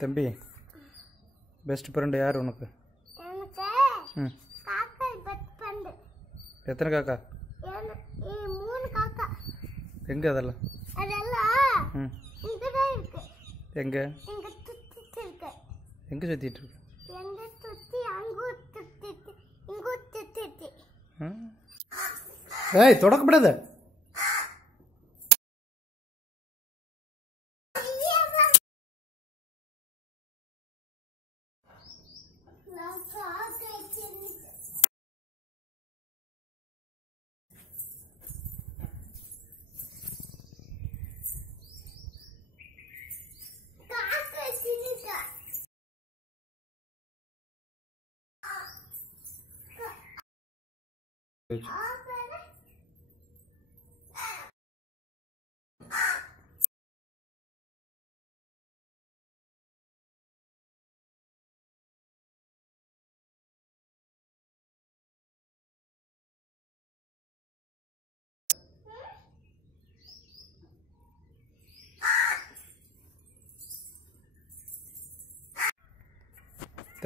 தம்பி best friend யார் உனக்கு? ம் எத்தனை காக்கா? 3 காக்கா. எங்கே அதெல்லாம்? ம் எங்கே எங்கே சுற்றிட்டு இருக்கு? ஏய் தொடக்கப்படாத.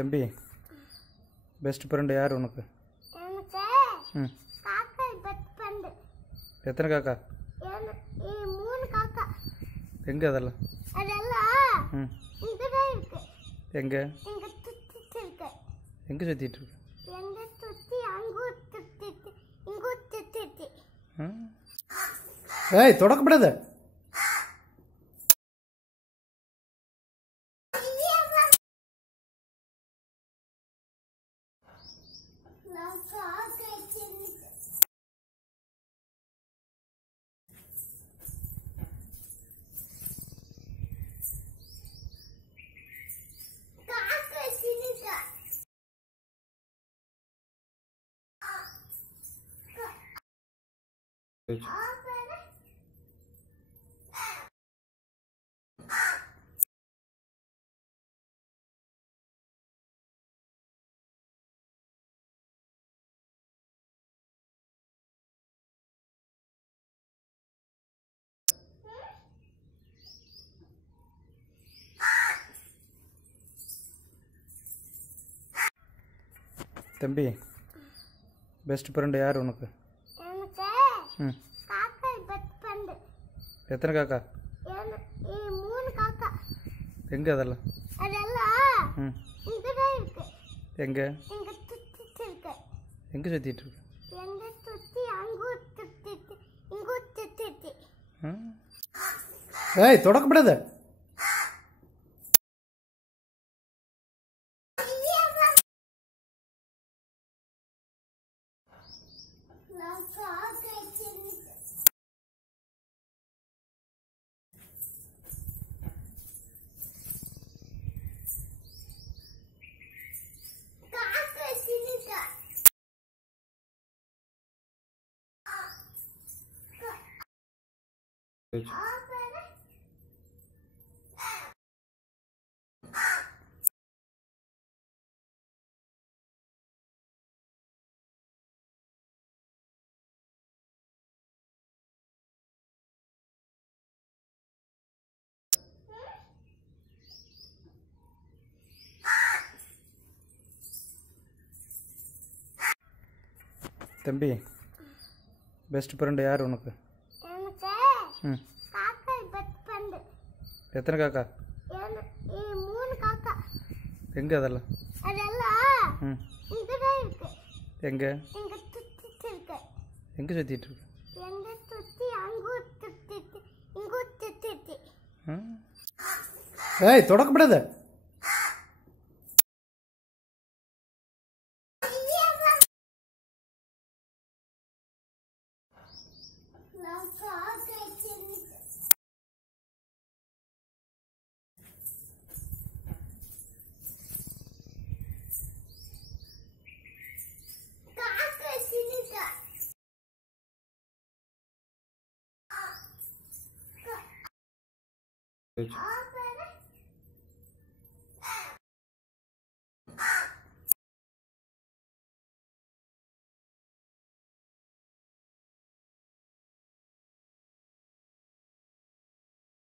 தம்பி பெஸ்ட் ஃப்ரெண்டு யார் உனக்கு? ம் எத்தனை காக்கா? 3 காக்கா. எங்கே அதெல்லாம்? ம் எங்கே எங்கே சுற்றிட்டு இருக்கு? ஏய் தொடக்கப்படாத. தம்பி பெஸ்ட் ஃப்ரெண்டு யார் உனக்கு? ம் எத்தனை காக்கா? 3 காக்கா. எங்கே அதெல்லாம்? ம் எங்கே எங்கே சுற்றிட்டு இருக்கு? ஏய் தொடக்கப்படாத. தம்பி பெஸ்ட் ஃப்ரெண்டு யார் உனக்கு? ம் எத்தனை காக்கா? 3 காக்கா. எங்கே அதெல்லாம்? ம் எங்கே எங்கே சுற்றிட்டு இருக்கு? ஏய் தொடக்கப்படாத. Ah,